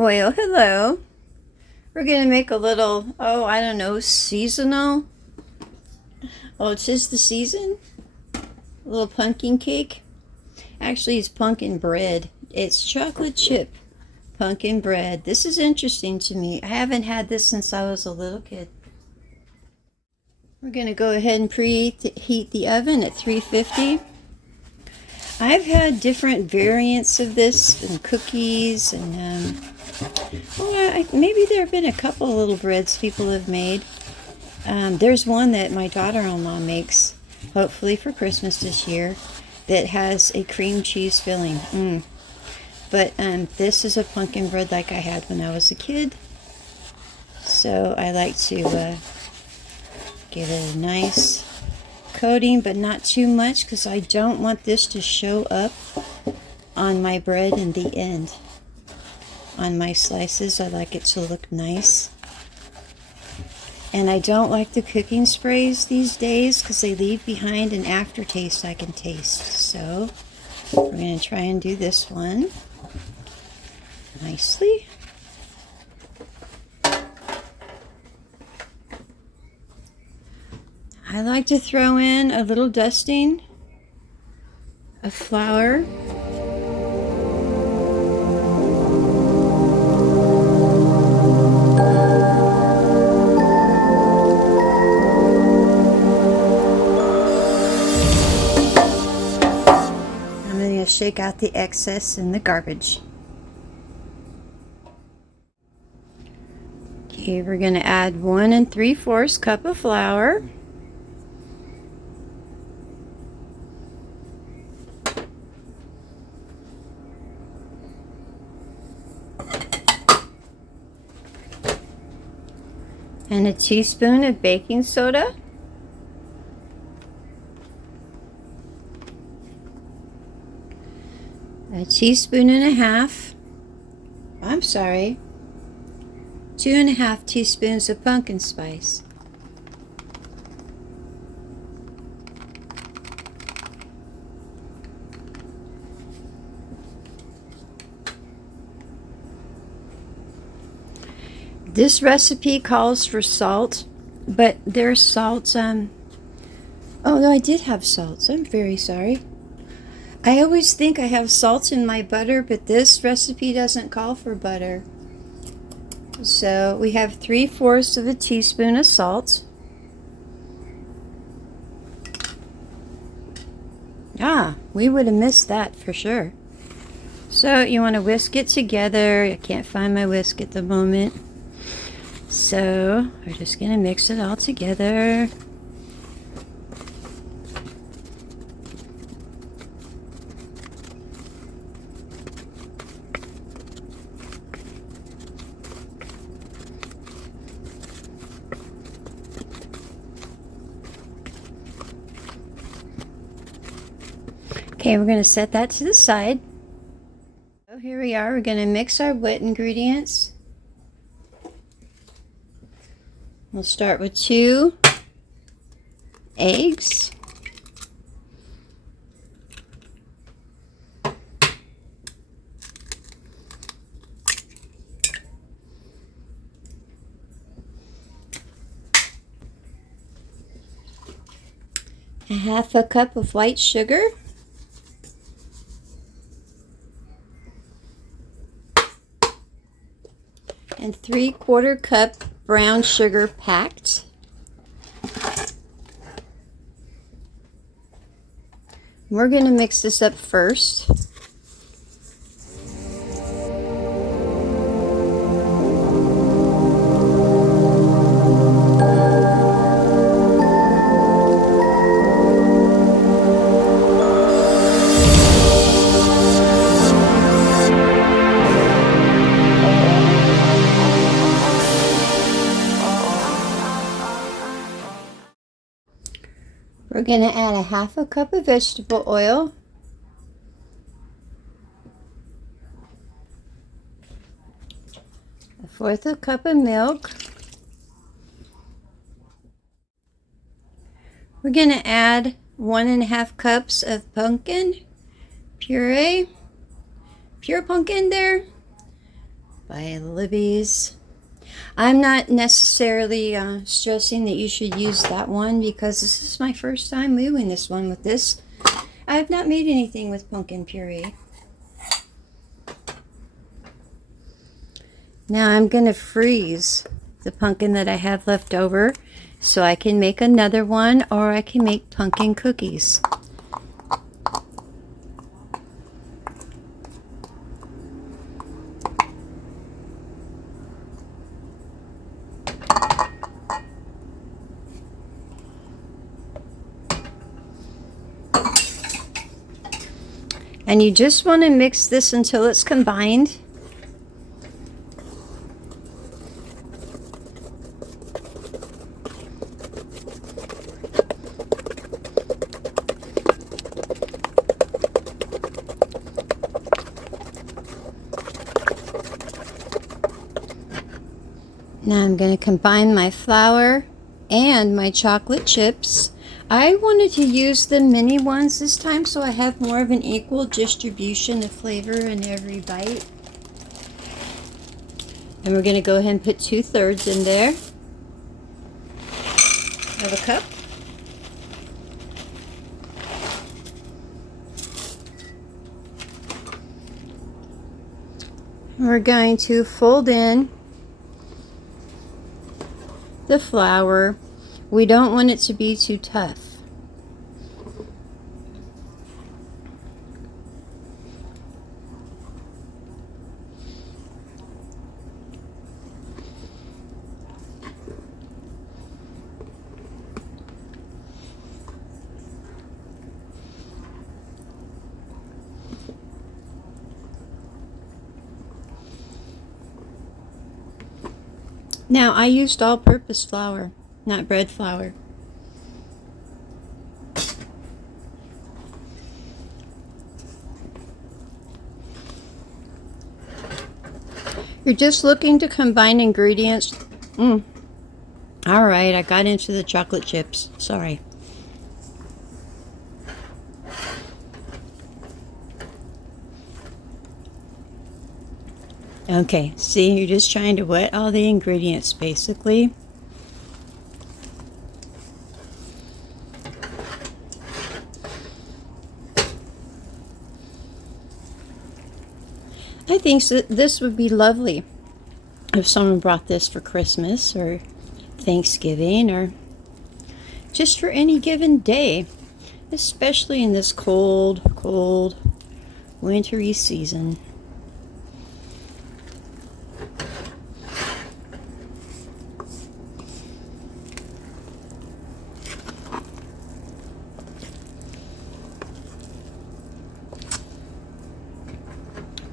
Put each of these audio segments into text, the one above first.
Well, hello. We're going to make a little, I don't know, seasonal. Oh, it's just the season? A little pumpkin cake. Actually, it's pumpkin bread. It's chocolate chip pumpkin bread. This is interesting to me. I haven't had this since I was a little kid. We're going to go ahead and preheat the oven at 350. I've had different variants of this and cookies and maybe there have been a couple of little breads people have made. There's one that my daughter-in-law makes, hopefully for Christmas this year, that has a cream cheese filling. But this is a pumpkin bread like I had when I was a kid. So I like to give it a nice coating, but not too much because I don't want this to show up on my bread in the end. On my slices, I like it to look nice. And I don't like the cooking sprays these days because they leave behind an aftertaste I can taste. So we're going to try and do this one nicely. I like to throw in a little dusting of flour. I'm going to shake out the excess in the garbage. Okay, we're going to add 1 3/4 cup of flour. And a teaspoon of baking soda. A teaspoon and a half. I'm sorry. 2½ teaspoons of pumpkin spice. This recipe calls for salt, but there's salt, oh no, I did have salt, so I'm very sorry. I always think I have salt in my butter, but this recipe doesn't call for butter. So we have 3/4 of a teaspoon of salt. We would have missed that for sure. So you want to whisk it together. I can't find my whisk at the moment. So we're just going to mix it all together. Okay, we're going to set that to the side. So here we are. We're going to mix our wet ingredients. We'll start with 2 eggs. A 1/2 cup of white sugar. And 3/4 cup brown sugar packed. We're going to mix this up first. We're going to add a 1/2 cup of vegetable oil. A 1/4 cup of milk. We're going to add 1½ cups of pumpkin puree. Pure pumpkin there. by Libby's. I'm not necessarily stressing that you should use that one because this is my first time doing this one with this. I have not made anything with pumpkin puree. Now I'm going to freeze the pumpkin that I have left over so I can make another one, or I can make pumpkin cookies. And you just want to mix this until it's combined. Now I'm going to combine my flour and my chocolate chips. I wanted to use the mini ones this time so I have more of an equal distribution of flavor in every bite. And we're going to go ahead and put 2/3 in there of a cup. We're going to fold in the flour. We don't want it to be too tough. Now I used all-purpose flour, not bread flour. You're just looking to combine ingredients. All right, I got into the chocolate chips. Sorry. Okay, see, you're just trying to wet all the ingredients, basically. I think this would be lovely if someone brought this for Christmas or Thanksgiving or just for any given day, especially in this cold, wintry season.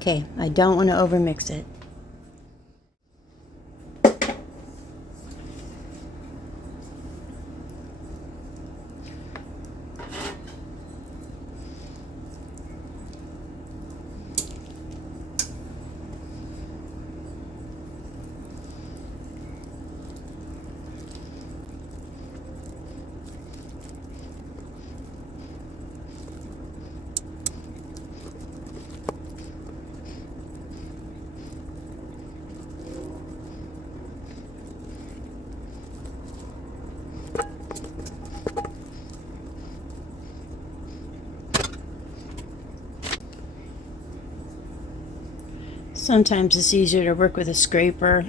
Okay, I don't want to overmix it. Sometimes it's easier to work with a scraper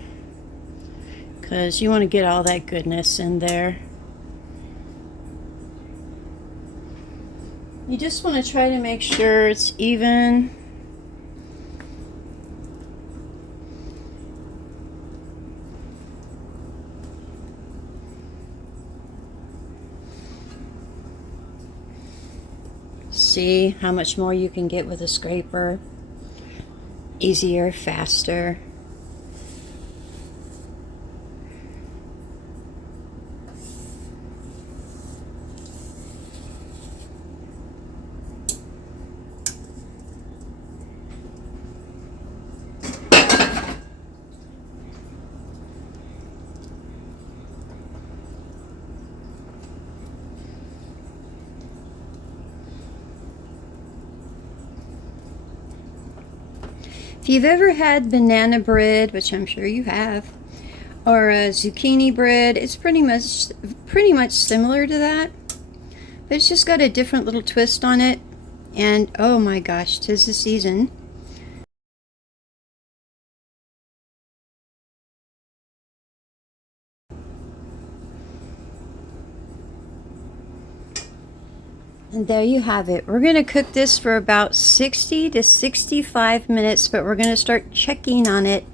because you want to get all that goodness in there. You just want to try to make sure it's even. See how much more you can get with a scraper. Easier, faster. If If you've ever had banana bread, which I'm sure you have, or zucchini bread, it's pretty much similar to that, but it's just got a different little twist on it. And oh my gosh, 'tis the season. And there you have it. We're going to cook this for about 60 to 65 minutes, but we're going to start checking on it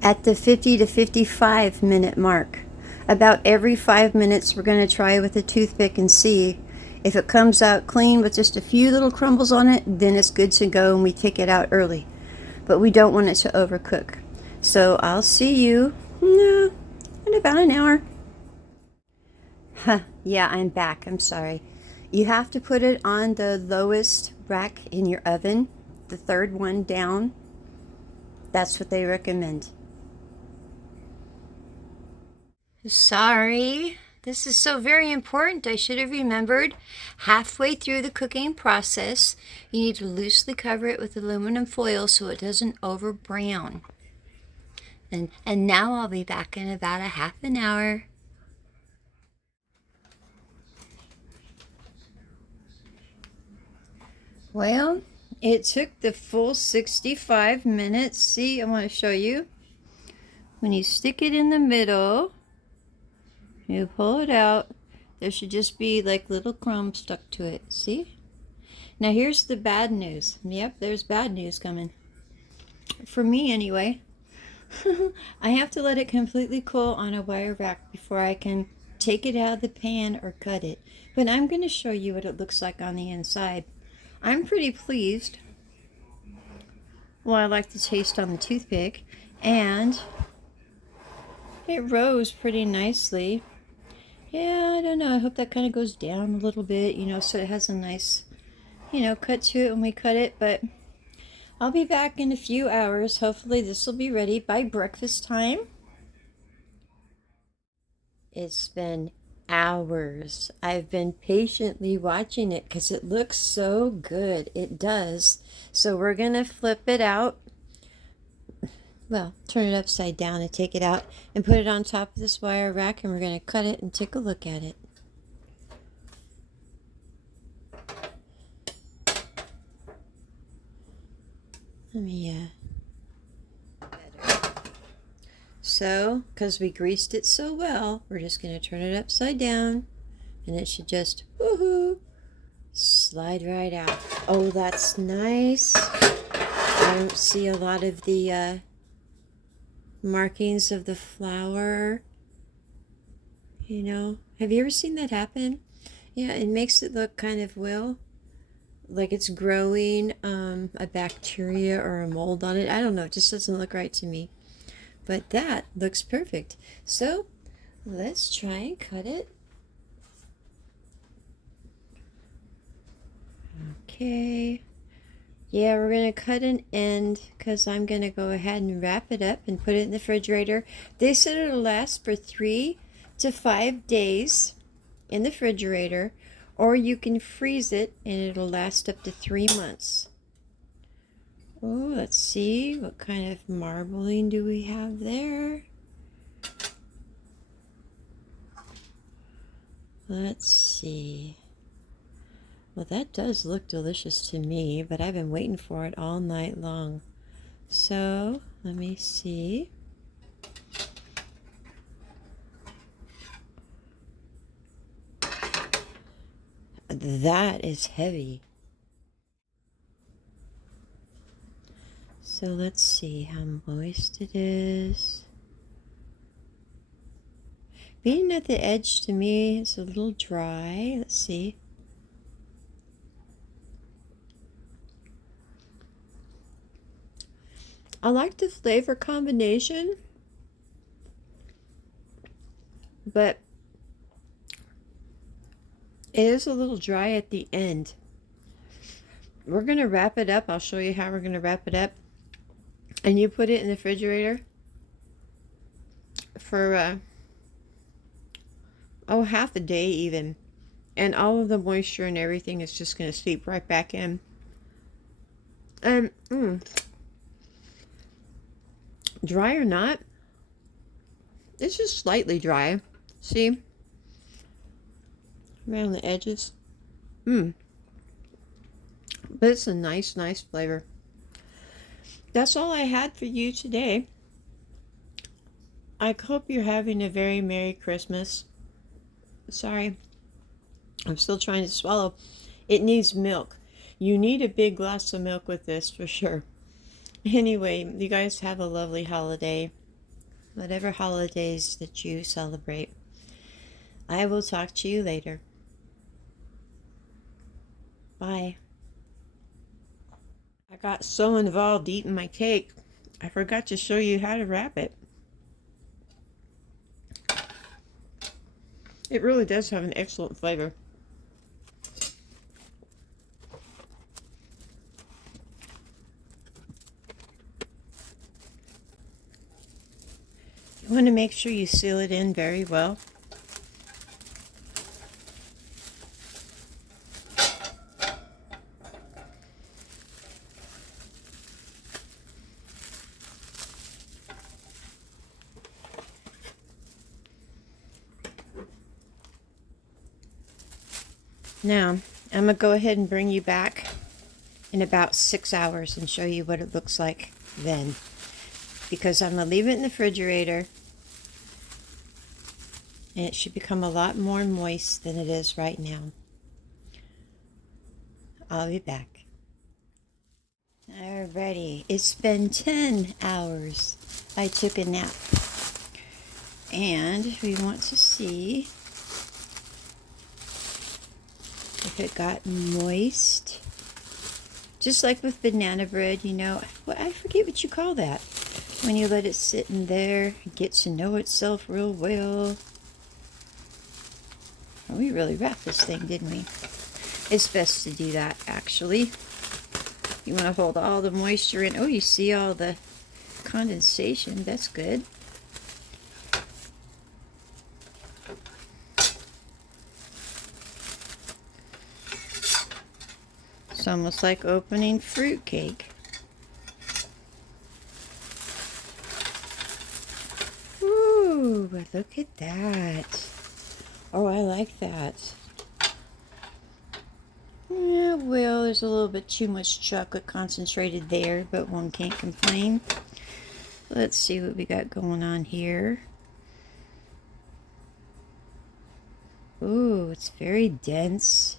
at the 50 to 55 minute mark. About every 5 minutes, we're going to try with a toothpick and see. If it comes out clean with just a few little crumbles on it, then it's good to go and we take it out early. But we don't want it to overcook. So I'll see you in about an hour. Yeah, I'm back. I'm sorry. You have to put it on the lowest rack in your oven, the third one down. That's what they recommend. Sorry. This is so very important. I should have remembered. Halfway through the cooking process, you need to loosely cover it with aluminum foil so it doesn't over brown. And now I'll be back in about a half an hour. Well, it took the full 65 minutes. See, I want to show you. When you stick it in the middle, you pull it out, there should just be like little crumbs stuck to it. See? Now here's the bad news. Yep, there's bad news coming. For me anyway. I have to let it completely cool on a wire rack before I can take it out of the pan or cut it. But I'm going to show you what it looks like on the inside. I'm pretty pleased. Well, I like the taste on the toothpick, and it rose pretty nicely. Yeah, I don't know. I hope that kind of goes down a little bit, so it has a nice, cut to it when we cut it. But I'll be back in a few hours. Hopefully this will be ready by breakfast time. It's been hours. I've been patiently watching it because it looks so good. It does. So we're going to flip it out. Well, turn it upside down and take it out and put it on top of this wire rack, and we're going to cut it and take a look at it. Let me So, because we greased it so well, we're just going to turn it upside down, and it should just, woohoo, slide right out. Oh, that's nice. I don't see a lot of the markings of the flour. Have you ever seen that happen? Yeah, it makes it look kind of, like it's growing a bacteria or a mold on it. I don't know. It just doesn't look right to me. But that looks perfect. So let's try and cut it. Okay. Yeah, we're going to cut an end because I'm going to go ahead and wrap it up and put it in the refrigerator. They said it'll last for 3 to 5 days in the refrigerator, or you can freeze it and it'll last up to 3 months. Oh, let's see, what kind of marbling do we have there? Let's see. Well, that does look delicious to me, but I've been waiting for it all night long. So, let me see. That is heavy. So let's see how moist it is. Being at the edge to me is a little dry. Let's see. I like the flavor combination, but it is a little dry at the end. We're going to wrap it up. I'll show you how we're going to wrap it up. And you put it in the refrigerator for, half a day even. And all of the moisture and everything is just going to seep right back in. And, Dry or not, it's just slightly dry. See? Around the edges. But it's a nice, nice flavor. That's all I had for you today. I hope you're having a very Merry Christmas. Sorry, I'm still trying to swallow. It needs milk. You need a big glass of milk with this for sure. Anyway, you guys have a lovely holiday. Whatever holidays that you celebrate. I will talk to you later. Bye. I got so involved eating my cake, I forgot to show you how to wrap it. It really does have an excellent flavor. You want to make sure you seal it in very well. Now, I'm going to go ahead and bring you back in about 6 hours and show you what it looks like then. Because I'm going to leave it in the refrigerator. And it should become a lot more moist than it is right now. I'll be back. Alrighty, it's been 10 hours. I took a nap. And we want to see if it got moist. Just like with banana bread, you know, I forget what you call that. When you let it sit in there, it gets to know itself real well. Well, we really wrapped this thing, didn't we? It's best to do that, actually. You want to hold all the moisture in. Oh, you see all the condensation. That's good. It's almost like opening fruit cake. Ooh, look at that. Oh, I like that. Yeah, well, there's a little bit too much chocolate concentrated there, but one can't complain. Let's see what we got going on here. Ooh, it's very dense.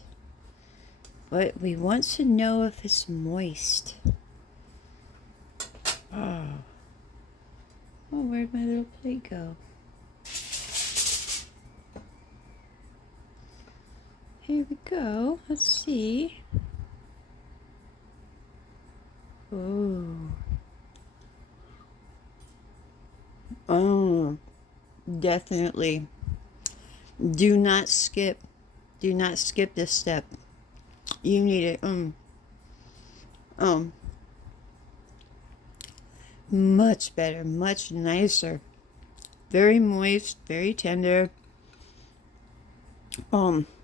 But we want to know if it's moist. Oh. Oh, where'd my little plate go? Here we go. Let's see. Ooh. Oh, definitely. Do not skip. Do not skip this step. You need it. Much better, much nicer. Very moist, very tender.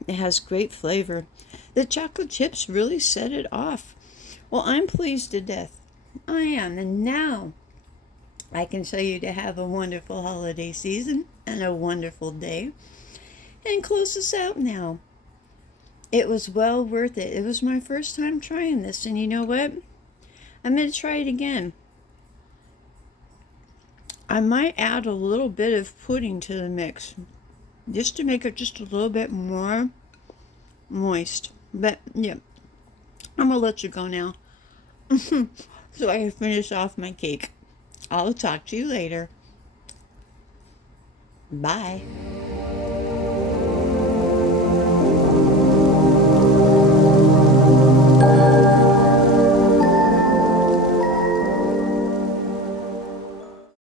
It has great flavor. The chocolate chips really set it off. Well, I'm pleased to death. I am. And now I can tell you to have a wonderful holiday season and a wonderful day. And close this out now. It was well worth it. It was my first time trying this. And you know what? I'm going to try it again. I might add a little bit of pudding to the mix. Just to make it just a little bit more moist. But, yeah. I'm going to let you go now. So I can finish off my cake. I'll talk to you later. Bye.